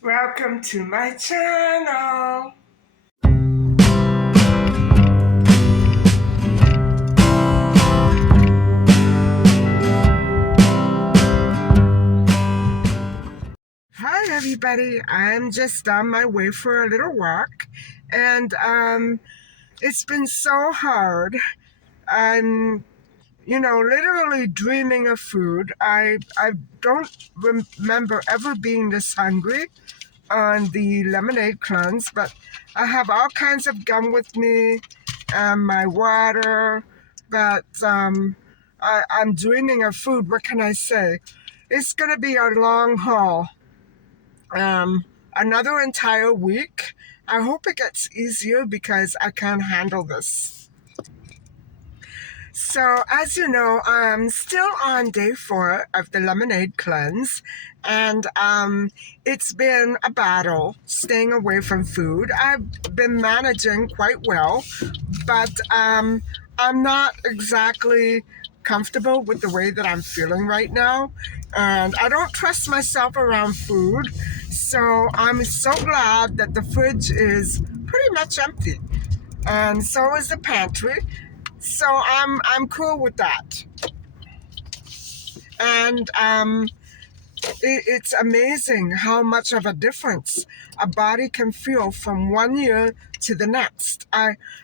Welcome to my channel. Hi everybody, I'm just on my way for a little walk, and it's been so hard. I'm literally dreaming of food. I don't remember ever being this hungry on the lemonade cleanse, but I have all kinds of gum with me and my water, but I'm dreaming of food. What can I say? It's going to be a long haul. Another entire week. I hope it gets easier because I can't handle this. So, as you know, I'm still on day 4 of the lemonade cleanse, and it's been a battle staying away from food. I've been managing quite well, but I'm not exactly comfortable with the way that I'm feeling right now, and I don't trust myself around food. So I'm so glad that the fridge is pretty much empty, and so is the pantry. So I'm cool with that. And it's amazing how much of a difference a body can feel from one year to the next.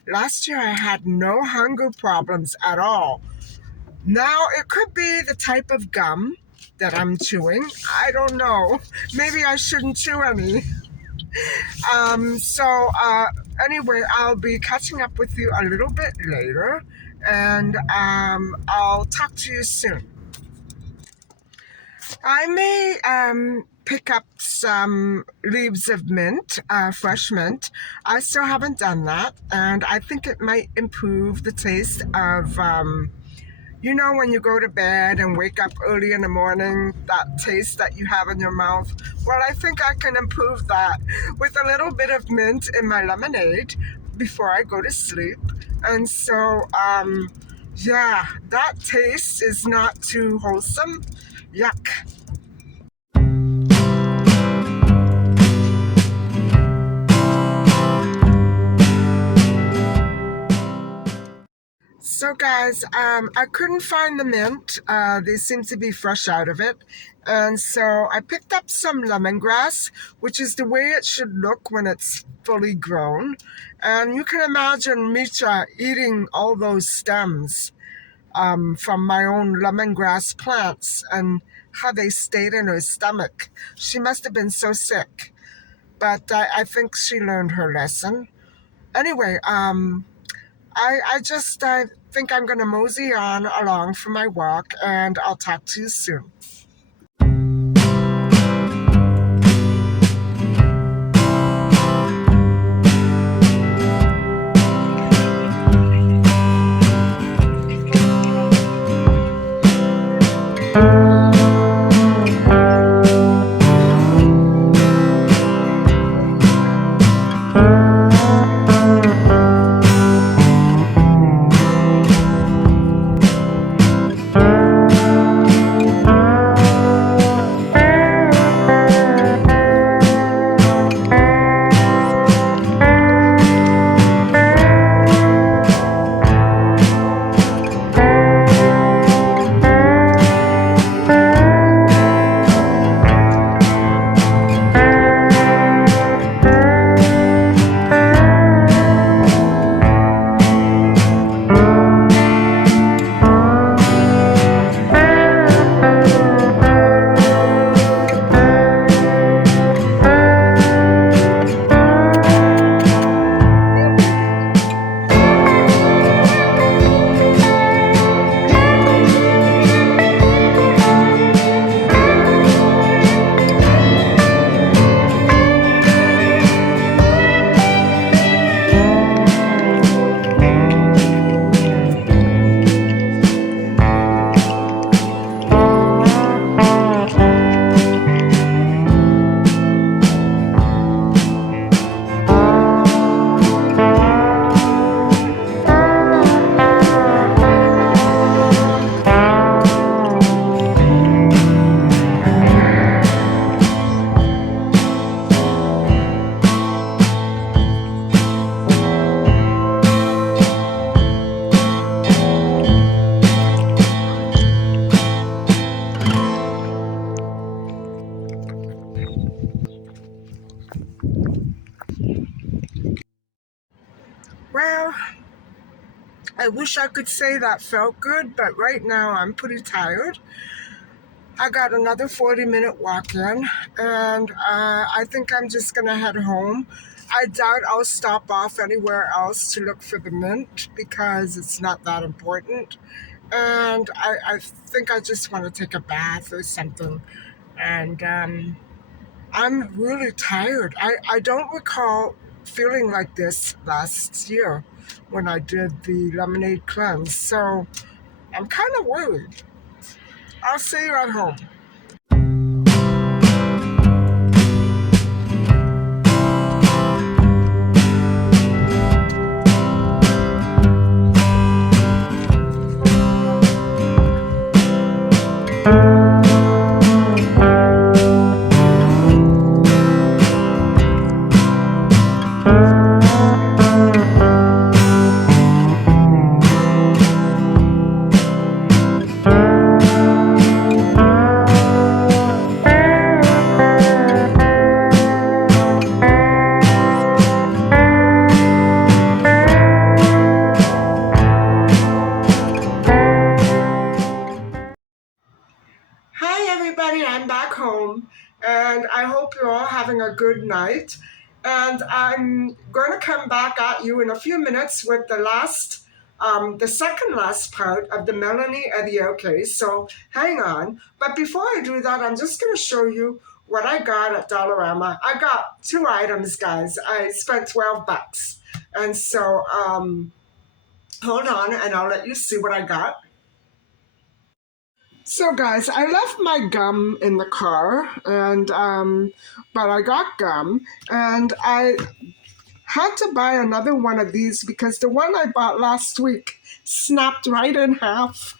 Last year I had no hunger problems at all. Now it could be the type of gum that I'm chewing. I don't know. Maybe I shouldn't chew any. Anyway, I'll be catching up with you a little bit later, and I'll talk to you soon. I may pick up some leaves of mint, fresh mint. I still haven't done that, and I think it might improve the taste of, when you go to bed and wake up early in the morning, that taste that you have in your mouth. Well, I think I can improve that with a little bit of mint in my lemonade before I go to sleep. And so, yeah, that taste is not too wholesome. Yuck. So guys, I couldn't find the mint. They seem to be fresh out of it. And so I picked up some lemongrass, which is the way it should look when it's fully grown. And you can imagine Misha eating all those stems from my own lemongrass plants and how they stayed in her stomach. She must have been so sick. But I think she learned her lesson. Anyway, I think I'm going to mosey on along for my walk, and I'll talk to you soon. I wish I could say that felt good, but right now I'm pretty tired. I got another 40-minute walk in, and I think I'm just going to head home. I doubt I'll stop off anywhere else to look for the mint because it's not that important. And I think I just want to take a bath or something. And I'm really tired. I don't recall feeling like this last year when I did the lemonade cleanse. So I'm kind of worried. I'll see you at home. Hi, everybody. I'm back home, and I hope you're all having a good night. And I'm going to come back at you in a few minutes with the second last part of the Melanie Edio case. So hang on. But before I do that, I'm just going to show you what I got at Dollarama. I got two items, guys. I spent 12 bucks. And so, hold on, and I'll let you see what I got. So, guys, I left my gum in the car, and but I got gum, and I had to buy another one of these because the one I bought last week snapped right in half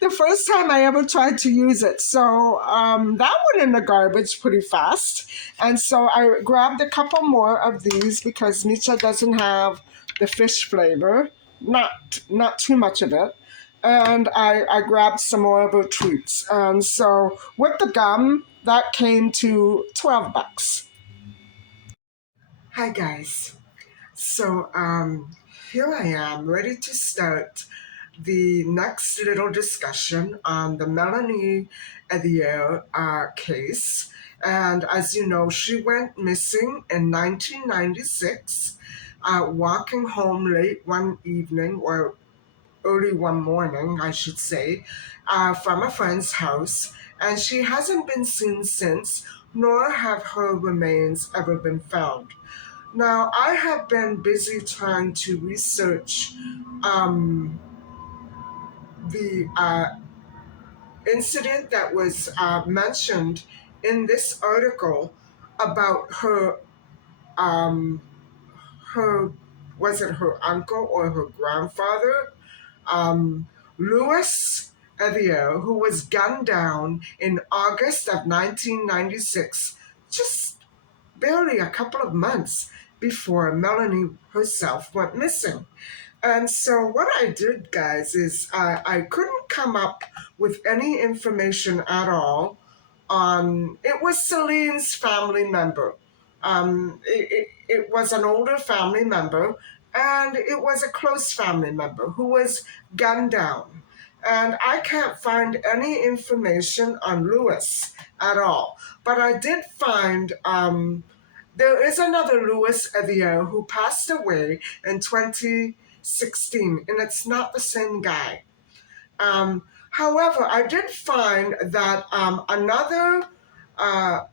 the first time I ever tried to use it. So that went in the garbage pretty fast. And so I grabbed a couple more of these because Nietzsche doesn't have the fish flavor, not too much of it. And I grabbed some more of her treats. And so with the gum, that came to 12 bucks. Hi, guys. So here I am, ready to start the next little discussion on the Melanie Edier case. And as you know, she went missing in 1996, walking home late one evening, or early one morning, I should say, from a friend's house. And she hasn't been seen since, nor have her remains ever been found. Now, I have been busy trying to research um, the incident that was mentioned in this article about um, her, was it her uncle or her grandfather, um, Louis Evier, who was gunned down in August of 1996, just barely a couple of months before Melanie herself went missing. And so, what I did, guys, is I couldn't come up with any information at all on it. Was Celine's family member. It was an older family member, and it was a close family member who was gunned down. And I can't find any information on Lewis at all. But I did find there is another Louis Evier who passed away in 2016, and it's not the same guy. Um, However, I did find that another uh,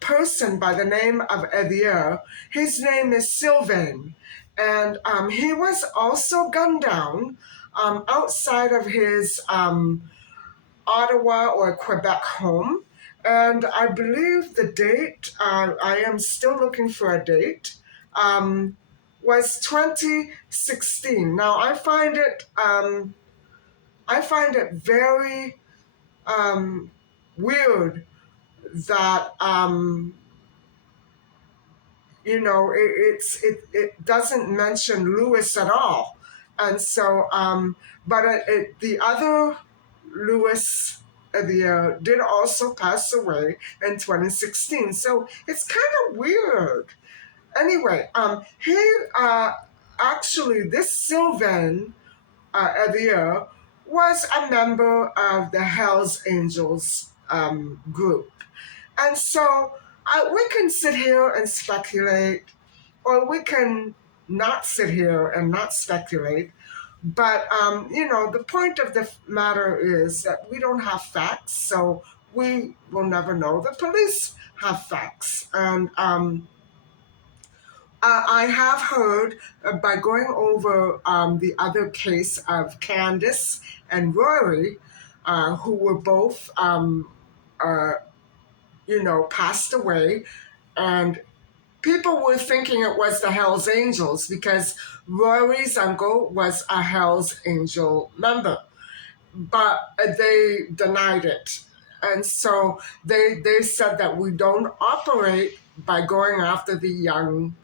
person by the name of Evier, his name is Sylvain, and he was also gunned down outside of his Ottawa or Quebec home. And I believe the date, I am still looking for a date, was 2016. Now I find it very weird that it doesn't mention Lewis at all, and so but the other Lewis did also pass away in 2016, so it's kind of weird. Anyway, he actually this Sylvan Evier was a member of the Hells Angels group. And so we can sit here and speculate, or we can not sit here and not speculate. But, the point of the matter is that we don't have facts, so we will never know. The police have facts. And I have heard by going over the other case of Candace and Rory, who were both, uh, passed away. And people were thinking it was the Hells Angels because Rory's uncle was a Hells Angel member, but they denied it. And so they said that we don't operate by going after the young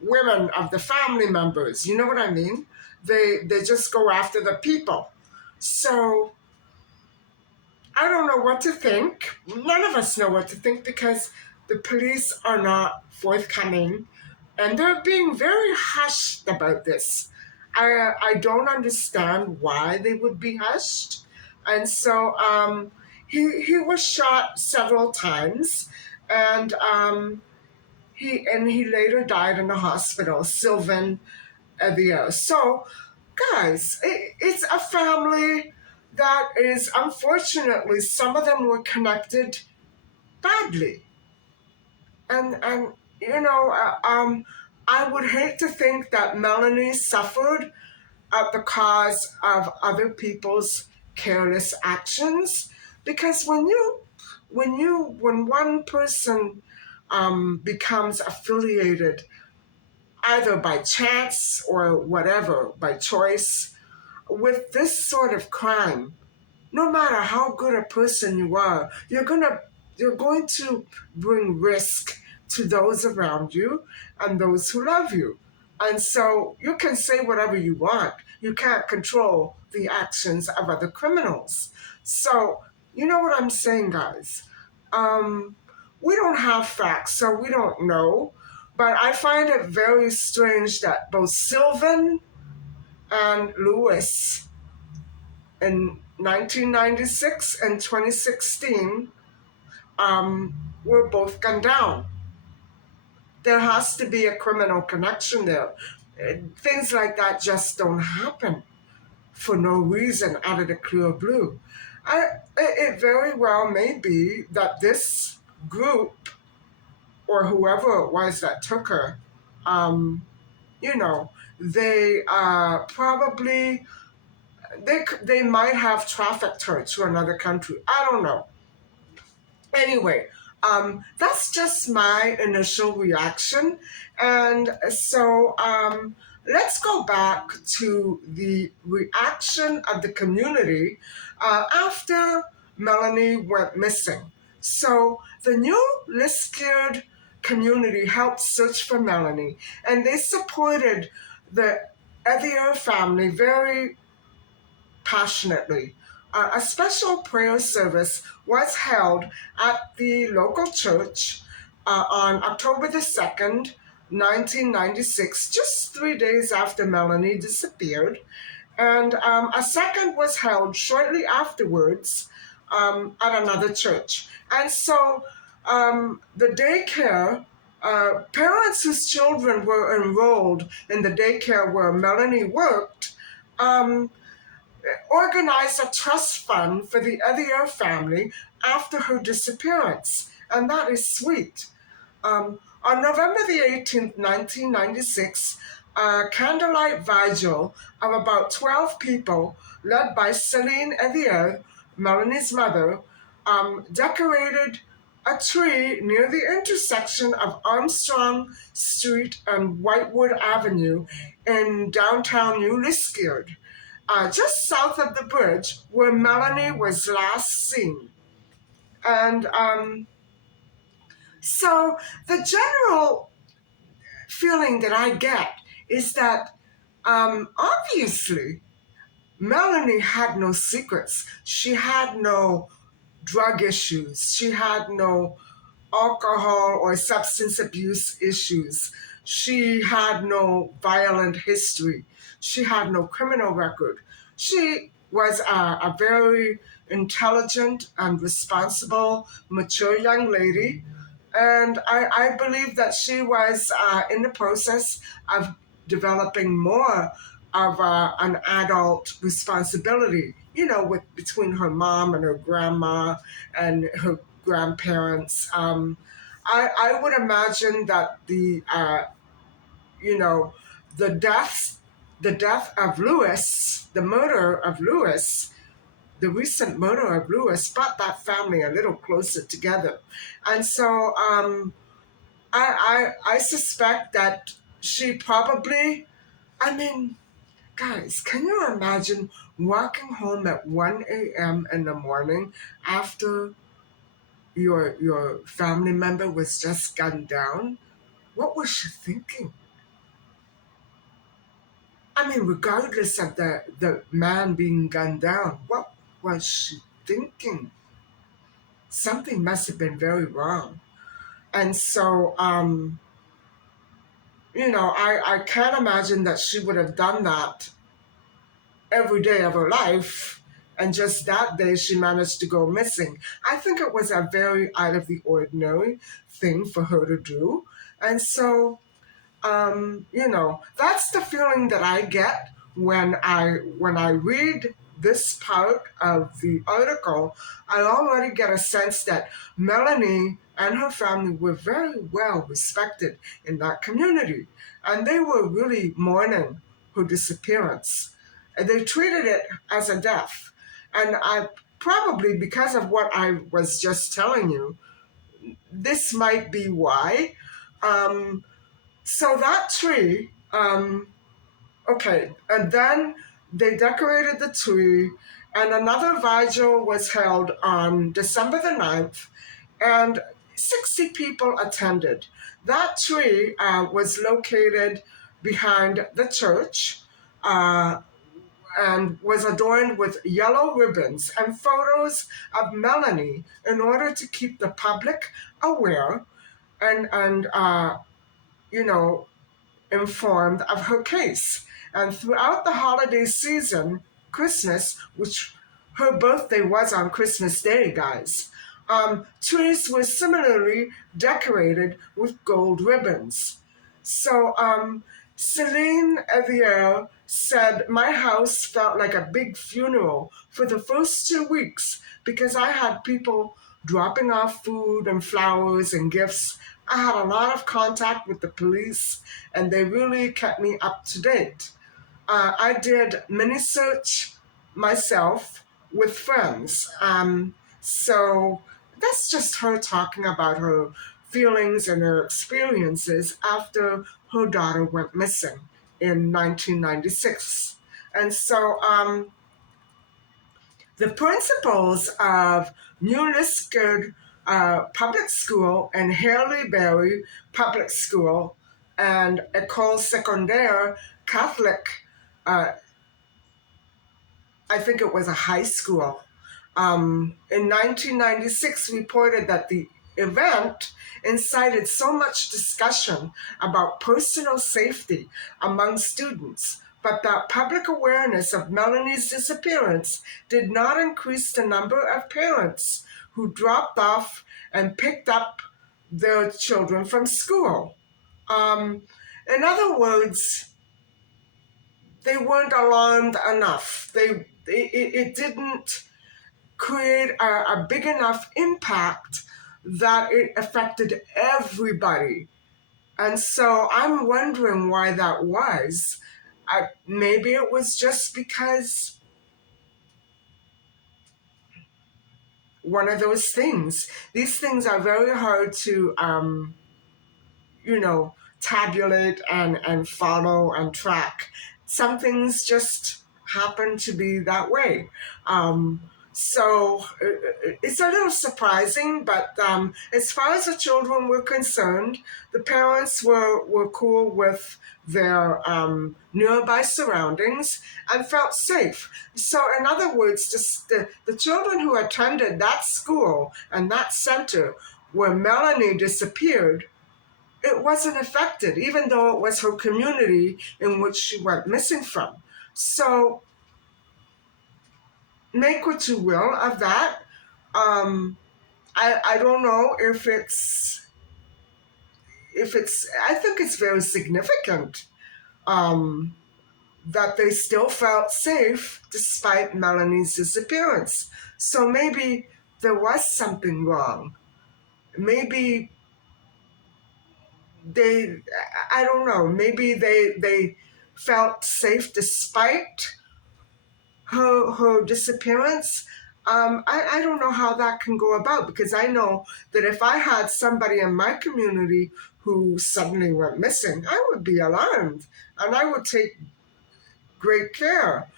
women of the family members. You know what I mean? They just go after the people. So I don't know what to think. None of us know what to think because the police are not forthcoming and they're being very hushed about this. I don't understand why they would be hushed. And so he was shot several times, and he later died in the hospital, Sylvan Evier. So, guys, it's a family that is, unfortunately, some of them were connected badly. And I would hate to think that Melanie suffered at the cause of other people's careless actions, because when one person becomes affiliated either by chance or whatever, by choice, with this sort of crime, no matter how good a person you are, you're going to bring risk to those around you and those who love you. And so you can say whatever you want. You can't control the actions of other criminals. So you know what I'm saying, guys? We don't have facts, so we don't know. But I find it very strange that both Sylvan and Lewis in 1996 and 2016 were both gunned down. There has to be a criminal connection there. Things like that just don't happen for no reason out of the clear blue. It very well may be that this group, or whoever it was that took her, um, you know, they probably they might have trafficked her to another country. I don't know. Anyway, that's just my initial reaction. And so let's go back to the reaction of the community after Melanie went missing. So the new Liskeard community helped search for Melanie, and they supported the Ethier family very passionately. A special prayer service was held at the local church on October the 2nd, 1996, just 3 days after Melanie disappeared. And a second was held shortly afterwards at another church. And so the daycare, parents whose children were enrolled in the daycare where Melanie worked, um, organized a trust fund for the Ethier family after her disappearance. And that is sweet. On November the 18th, 1996, a candlelight vigil of about 12 people, led by Celine Ethier, Melanie's mother, decorated a tree near the intersection of Armstrong Street and Whitewood Avenue in downtown New Liskeard, just south of the bridge where Melanie was last seen. And so the general feeling that I get is that obviously Melanie had no secrets. She had no drug issues. She had no alcohol or substance abuse issues. She had no violent history. She had no criminal record. She was a very intelligent and responsible, mature young lady. And I believe that she was in the process of developing more of an adult responsibility, with between her mom and her grandma and her grandparents. I would imagine that you know, the death, the death of Lewis, the murder of Lewis, the recent murder of Lewis brought that family a little closer together. And so I suspect that she probably, I mean, guys, can you imagine walking home at 1 a.m. in the morning after your family member was just gunned down? What was she thinking? I mean, regardless of the man being gunned down, what was she thinking? Something must have been very wrong. And so, I can't imagine that she would have done that every day of her life. And just that day, she managed to go missing. I think it was a very out of the ordinary thing for her to do. And so, that's the feeling that I get when I read this part of the article. I already get a sense that Melanie and her family were very well respected in that community, and they were really mourning her disappearance. And they treated it as a death, and I probably because of what I was just telling you, this might be why. Um, so that tree, okay, and then they decorated the tree, and another vigil was held on December the 9th, and 60 people attended. That tree was located behind the church uh, and was adorned with yellow ribbons and photos of Melanie in order to keep the public aware and you know, informed of her case. And throughout the holiday season, Christmas, which her birthday was on Christmas Day, guys, trees were similarly decorated with gold ribbons. So Celine Evier said, "My house felt like a big funeral for the first 2 weeks because I had people dropping off food and flowers and gifts. I had a lot of contact with the police, and they really kept me up to date. I did mini search myself with friends. So that's just her talking about her feelings and her experiences after her daughter went missing in 1996. And so the principals of New Liskeard Public School and Haley Berry Public School and École Secondaire Catholic, uh, I think it was a high school, in 1996 reported that the event incited so much discussion about personal safety among students, but that public awareness of Melanie's disappearance did not increase the number of parents who dropped off and picked up their children from school. Um, in other words, they weren't alarmed enough. It didn't create a big enough impact that it affected everybody. And so I'm wondering why that was. Maybe it was just because one of those things. These things are very hard to tabulate and follow and track. Some things just happen to be that way. So it's a little surprising, but as far as the children were concerned, the parents were cool with their nearby surroundings and felt safe. So, in other words, the children who attended that school and that center where Melanie disappeared, it wasn't affected, even though it was her community in which she went missing from. So make what you will of that. Um, I don't know if it's I think it's very significant um, that they still felt safe despite Melanie's disappearance. So maybe there was something wrong. Maybe they, I don't know, maybe they felt safe despite her disappearance. I don't know how that can go about, because I know that if I had somebody in my community who suddenly went missing, I would be alarmed, and I would take great care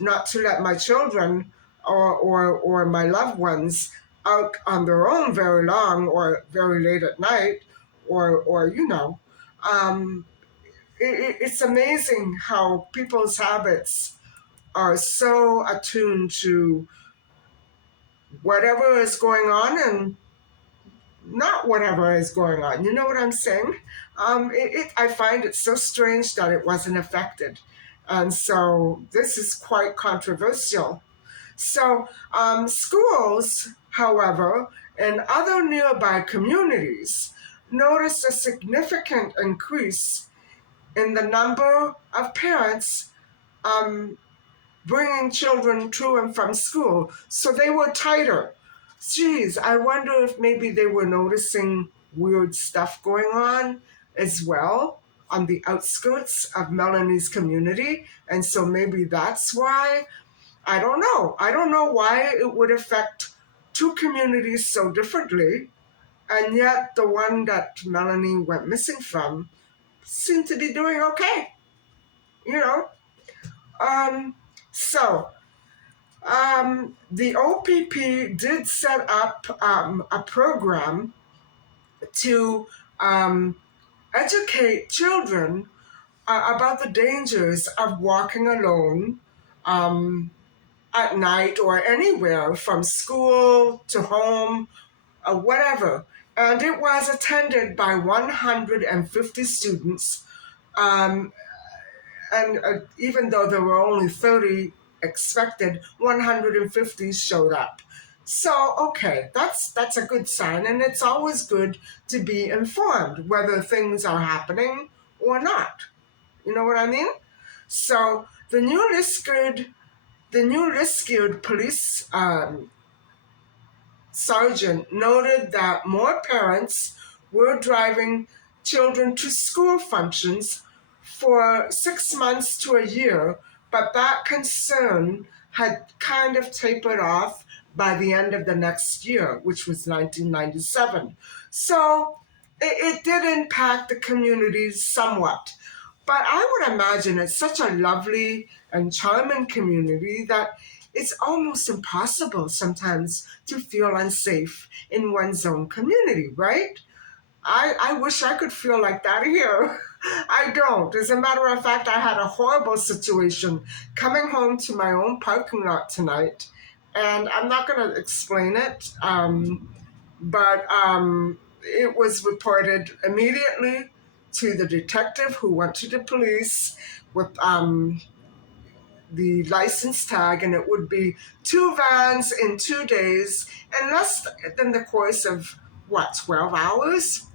not to let my children or my loved ones out on their own very long or very late at night, or um, it's amazing how people's habits are so attuned to whatever is going on and not whatever is going on. You know what I'm saying? I find it so strange that it wasn't affected. And so this is quite controversial. So, schools, however, and other nearby communities noticed a significant increase in the number of parents um, bringing children to and from school. So they were tighter. Geez, I wonder if maybe they were noticing weird stuff going on as well on the outskirts of Melanie's community. And so maybe that's why. I don't know. I don't know why it would affect two communities so differently. And yet the one that Melanie went missing from seemed to be doing okay, you know? Um, so the OPP did set up a program to um, educate children about the dangers of walking alone um, at night or anywhere from school to home or whatever. And it was attended by 150 students, um, and even though there were only 30 expected, 150 showed up. So okay, that's a good sign, and it's always good to be informed whether things are happening or not. You know what I mean? So the new rescued police sergeant noted that more parents were driving children to school functions for 6 months to a year, but that concern had kind of tapered off by the end of the next year, which was 1997. So it did impact the communities somewhat. But I would imagine it's such a lovely and charming community that it's almost impossible sometimes to feel unsafe in one's own community, right? I wish I could feel like that here. I don't. As a matter of fact, I had a horrible situation coming home to my own parking lot tonight, and I'm not going to explain it, but it was reported immediately to the detective who went to the police with the license tag, and it would be two vans in 2 days in less than the course of what, 12 hours?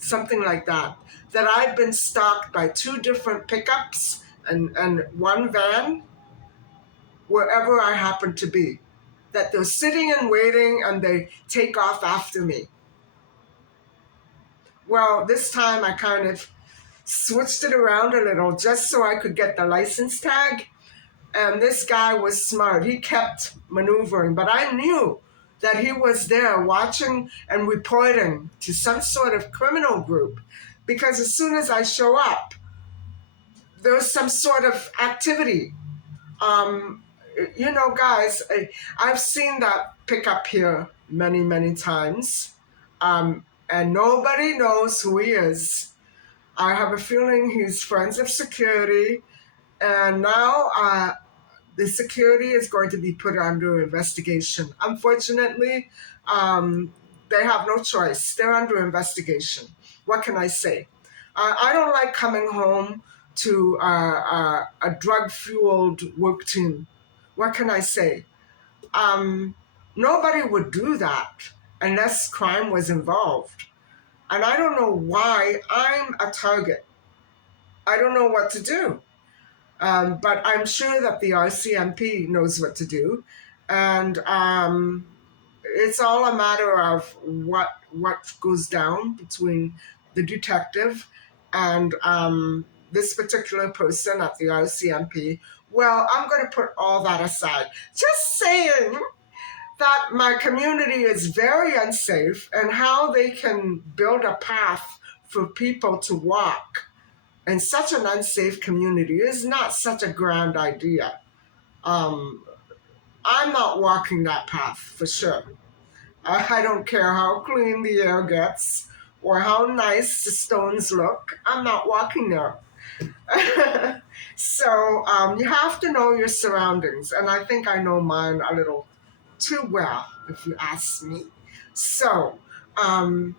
Something like that. That I've been stopped by two different pickups and one van wherever I happen to be. That they're sitting and waiting and they take off after me. Well, this time I kind of switched it around a little just so I could get the license tag. And this guy was smart. He kept maneuvering, but I knew that he was there watching and reporting to some sort of criminal group, because as soon as I show up, there's some sort of activity. Um, guys, I've seen that pickup here many, many times, and nobody knows who he is. I have a feeling he's friends of security, and now the security is going to be put under investigation. Unfortunately, they have no choice. They're under investigation. What can I say? I don't like coming home to a drug fueled work team. What can I say? Um, Nobody would do that unless crime was involved. And I don't know why I'm a target. I don't know what to do. But I'm sure that the RCMP knows what to do. And it's all a matter of what goes down between the detective and this particular person at the RCMP. Well, I'm going to put all that aside. Just saying that my community is very unsafe and how they can build a path for people to walk in such an unsafe community is not such a grand idea. Um, I'm not walking that path for sure. I don't care how clean the air gets or how nice the stones look. I'm not walking there. So you have to know your surroundings, and I think I know mine a little too well, if you ask me. So, um,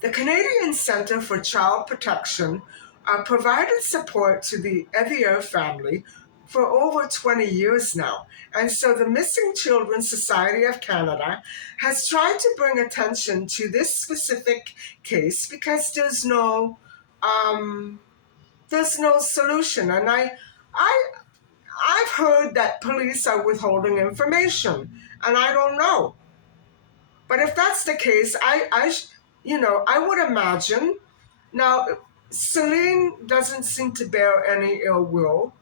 the Canadian Centre for Child Protection provided support to the Evier family for over 20 years now. And so the Missing Children Society of Canada has tried to bring attention to this specific case because um, there's no solution. And I, I've heard that police are withholding information, and I don't know. But if that's the case, I would imagine now. Celine doesn't seem to bear any ill will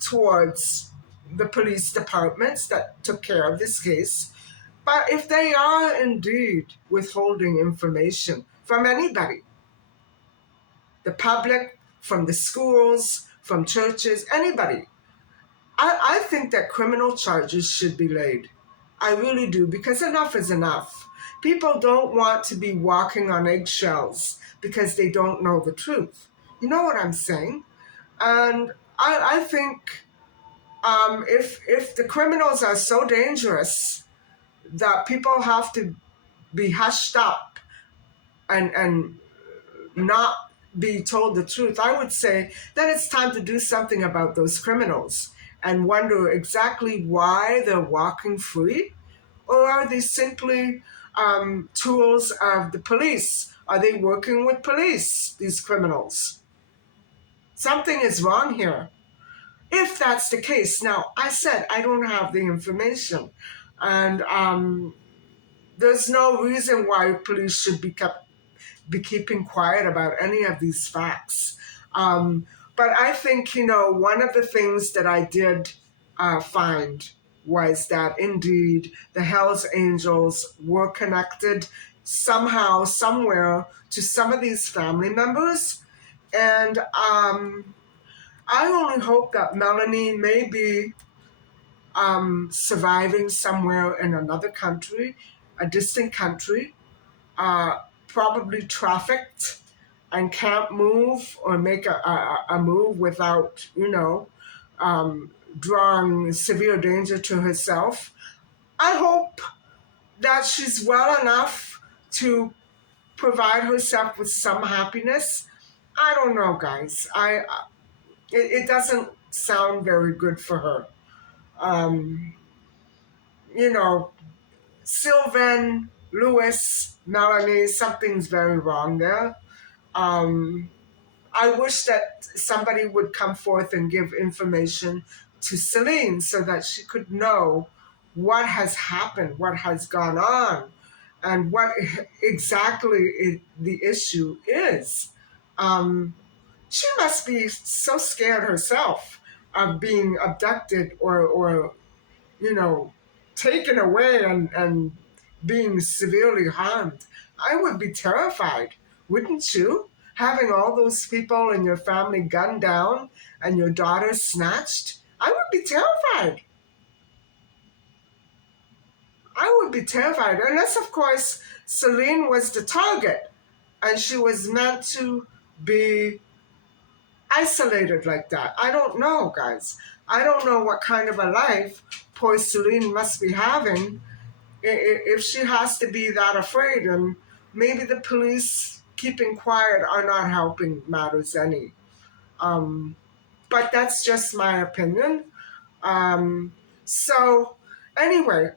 towards the police departments that took care of this case. But if they are indeed withholding information from anybody, the public, from the schools, from churches, anybody, I think that criminal charges should be laid. I really do, because enough is enough. People don't want to be walking on eggshells because they don't know the truth. You know what I'm saying? And I think if the criminals are so dangerous that people have to be hushed up and not be told the truth, I would say that it's time to do something about those criminals and wonder exactly why they're walking free. Or are they simply tools of the police? Are they working with police, these criminals? Something is wrong here. If that's the case, now I said I don't have the information, and there's no reason why police should be keeping quiet about any of these facts. But I think, one of the things that I did find was that indeed the Hells Angels were connected somehow, somewhere to some of these family members. And I only hope that Melanie may be surviving somewhere in another country, a distant country, uh, probably trafficked and can't move or make a move without, um, drawing severe danger to herself. I hope that she's well enough to provide herself with some happiness. I don't know, guys. It doesn't sound very good for her. Um, you know, Sylvan, Lewis, Melanie, something's very wrong there. Um, I wish that somebody would come forth and give information to Celine so that she could know what has happened, what has gone on, and what exactly the issue is. Um, she must be so scared herself of being abducted or you know, taken away and being severely harmed. I would be terrified, wouldn't you? Having all those people in your family gunned down and your daughter snatched. I would be terrified. I would be terrified. Unless, of course, Celine was the target and she was meant to be isolated like that. I don't know, guys. I don't know what kind of a life poor Celine must be having if she has to be that afraid, and maybe the police keeping quiet are not helping matters any. Um, but that's just my opinion. So, Anyway,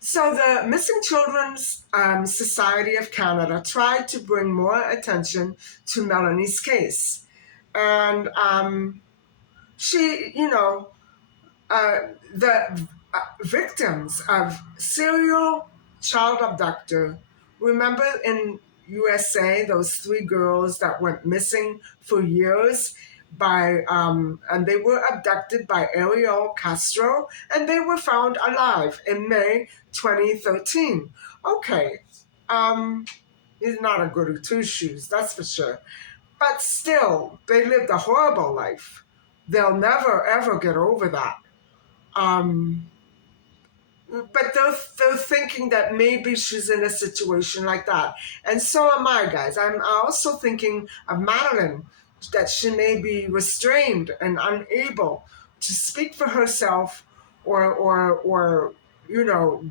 so the Missing Children's Society of Canada tried to bring more attention to Melanie's case. And she, uh, the victims of serial child abductor. Remember in USA, those three girls that went missing for years and they were abducted by Ariel Castro, and they were found alive in May 2013. Okay, he's not a goody two shoes, that's for sure. But still, they lived a horrible life. They'll never ever get over that. Um, but they're thinking that maybe she's in a situation like that. And so am I, guys. I'm also thinking of Madeline, that she may be restrained and unable to speak for herself or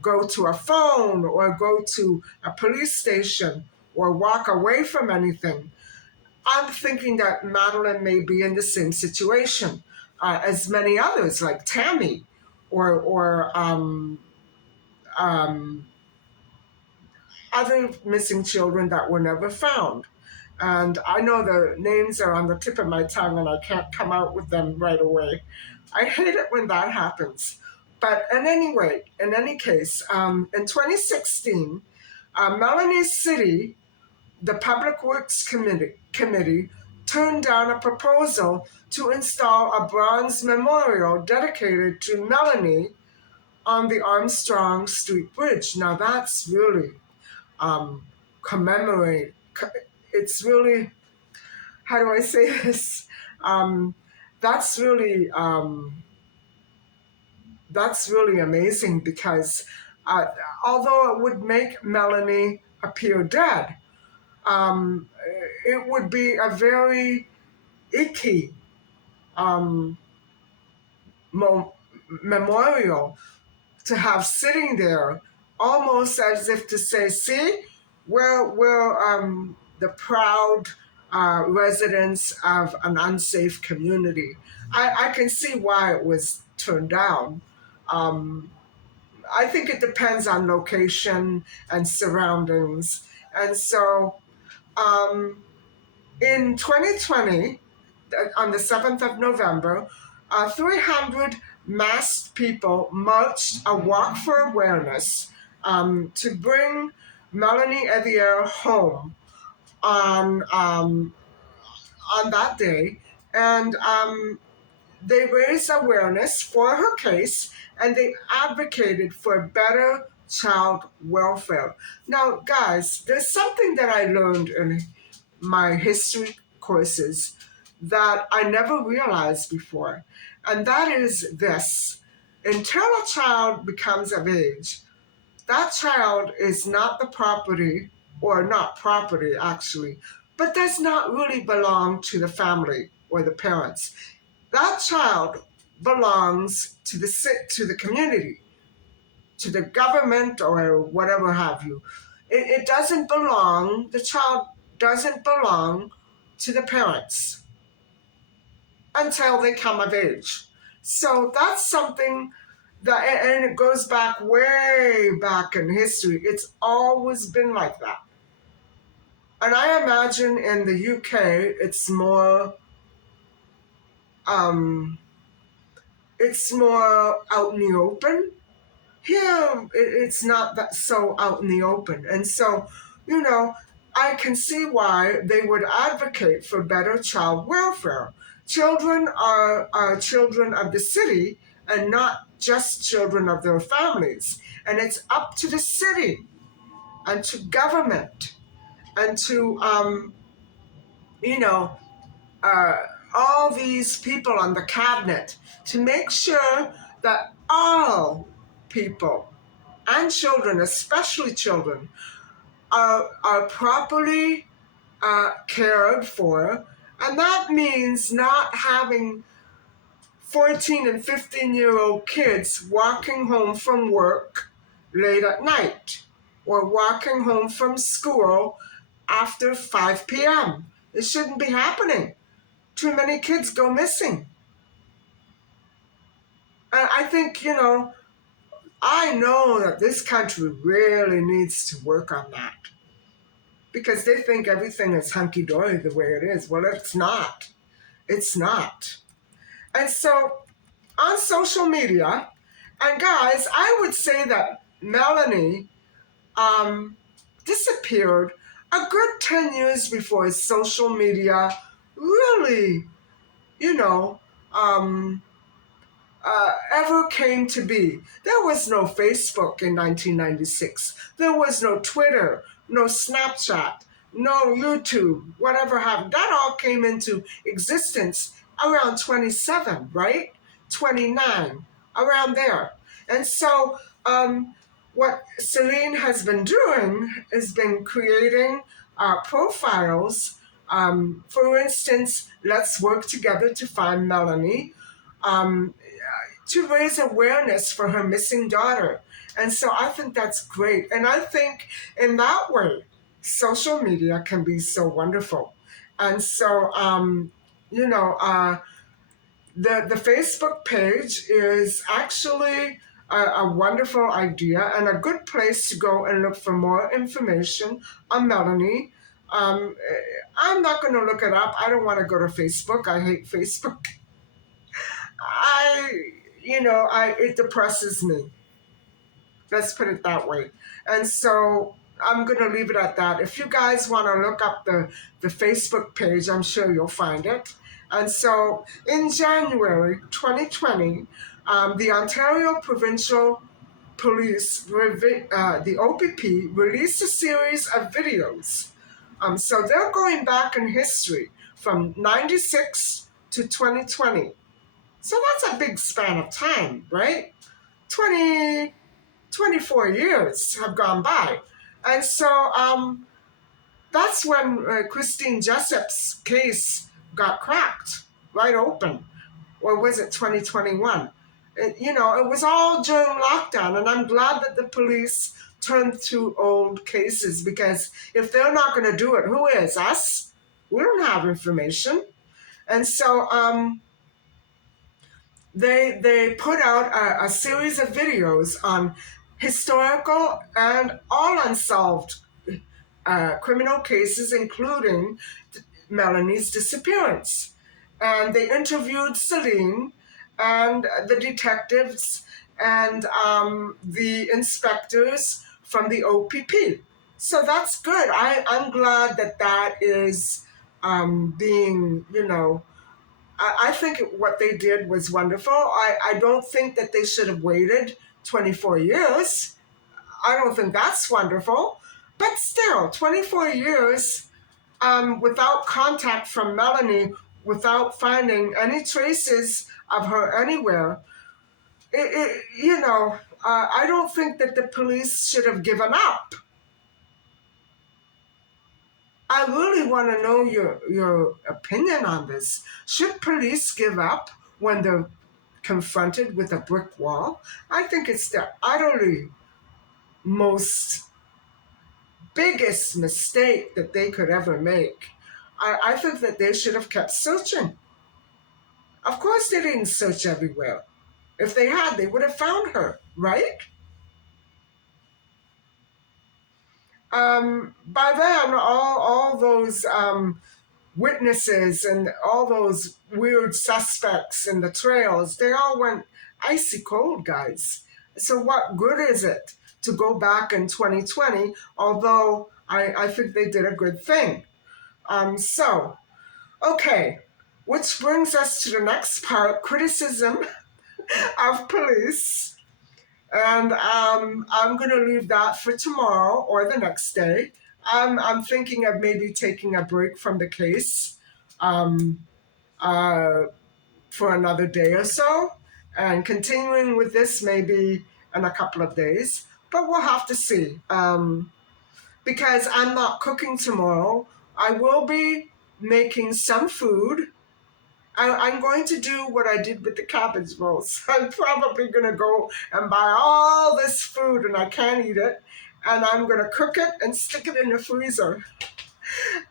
go to a phone or go to a police station or walk away from anything. I'm thinking that Madeline may be in the same situation as many others, like Tammy or um, other missing children that were never found. And I know the names are on the tip of my tongue and I can't come out with them right away. I hate it when that happens. But in any case, in 2016, Melanie City, the Public Works Committee turned down a proposal to install a bronze memorial dedicated to Melanie on the Armstrong Street Bridge. Now that's really um, commemorate. It's really, how do I say this? Um, that's really that's really amazing because uh, although it would make Melanie appear dead, um, it would be a very icky um, mo- memorial to have sitting there, almost as if to say, "See, we're the proud residents of an unsafe community." I can see why it was turned down. Um, I think it depends on location and surroundings, and so. Um, In 2020, on the 7th of November, 300 masked people marched a walk for awareness to bring Melanie Evier home on um, on that day, and they raised awareness for her case and they advocated for better child welfare. Now, guys, there's something that I learned in my history courses that I never realized before, and that is this: until a child becomes of age, that child is not the property, or not property actually, but does not really belong to the family or the parents. That child belongs to the community, to the government, or whatever have you. It doesn't belong. The child doesn't belong to the parents until they come of age. So that's something that, and it goes back way back in history. It's always been like that. And I imagine in the UK, um, it's more out in the open. Here, it's not that so out in the open. And so, you know, I can see why they would advocate for better child welfare. Children are children of the city and not just children of their families. And it's up to the city and to government and to, you know, uh, all these people on the cabinet to make sure that all people and children, especially children, are properly cared for. And that means not having 14 and 15-year-old kids walking home from work late at night or walking home from school after 5 p.m. It shouldn't be happening. Too many kids go missing. And I think, I know that this country really needs to work on that because they think everything is hunky dory the way it is. Well, it's not. It's not. And so on social media, and guys, I would say that Melanie um, disappeared a good 10 years before social media really, you know, um, ever came to be. There was no Facebook in 1996. There was no Twitter, no Snapchat, no YouTube, whatever happened. That all came into existence around 27, right? 29, around there. And so, what Celine has been doing has been creating profiles. For instance, let's work together to find Melanie. Um, to raise awareness for her missing daughter. And so I think that's great. And I think in that way, social media can be so wonderful. And so, you know, the Facebook page is actually a wonderful idea and a good place to go and look for more information on Melanie. Um, I'm not going to look it up. I don't want to go to Facebook. I hate Facebook. I, it depresses me. Let's put it that way. And so I'm going to leave it at that. If you guys want to look up the Facebook page, I'm sure you'll find it. And so in January 2020, the Ontario Provincial Police, the OPP, released a series of videos. So they're going back in history from 96 to 2020. So that's a big span of time, right? 20, 24 years have gone by. And so that's when Christine Jessup's case got cracked right open. Or was it 2021? It was all during lockdown. And I'm glad that the police turned to old cases because if they're not going to do it, who is? Us? We don't have information. And so, they put out a series of videos on historical and all unsolved criminal cases, including Melanie's disappearance. And they interviewed Celine and the detectives and the inspectors from the OPP. So that's good. I'm glad that that is being, I think what they did was wonderful. I don't think that they should have waited 24 years. I don't think that's wonderful. But still, 24 years without contact from Melanie, without finding any traces of her anywhere, I don't think that the police should have given up. I really want to know your opinion on this. Should police give up when they're confronted with a brick wall? I think it's the utterly most biggest mistake that they could ever make. I think that they should have kept searching. Of course, they didn't search everywhere. If they had, they would have found her, right? By then, all those witnesses and all those weird suspects in the trails, they all went icy cold, guys. So what good is it to go back in 2020, although I think they did a good thing. Okay, which brings us to the next part, criticism of police. And I'm going to leave that for tomorrow or the next day. I'm thinking of maybe taking a break from the case um, uh, for another day or so and continuing with this maybe in a couple of days. But we'll have to see. Because I'm not cooking tomorrow, I will be making some food. I'm going to do what I did with the cabbage rolls. I'm probably going to go and buy all this food and I can't eat it. And I'm going to cook it and stick it in the freezer.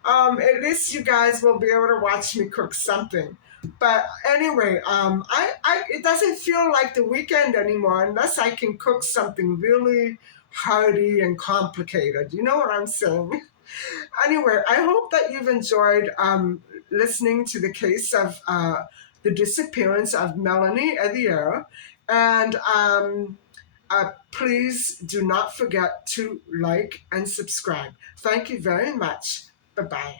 At least you guys will be able to watch me cook something. But anyway, it doesn't feel like the weekend anymore unless I can cook something really hearty and complicated. You know what I'm saying? Anyway, I hope that you've enjoyed listening to the case of the disappearance of Melanie Edier. And please do not forget to like and subscribe. Thank you very much. Bye bye.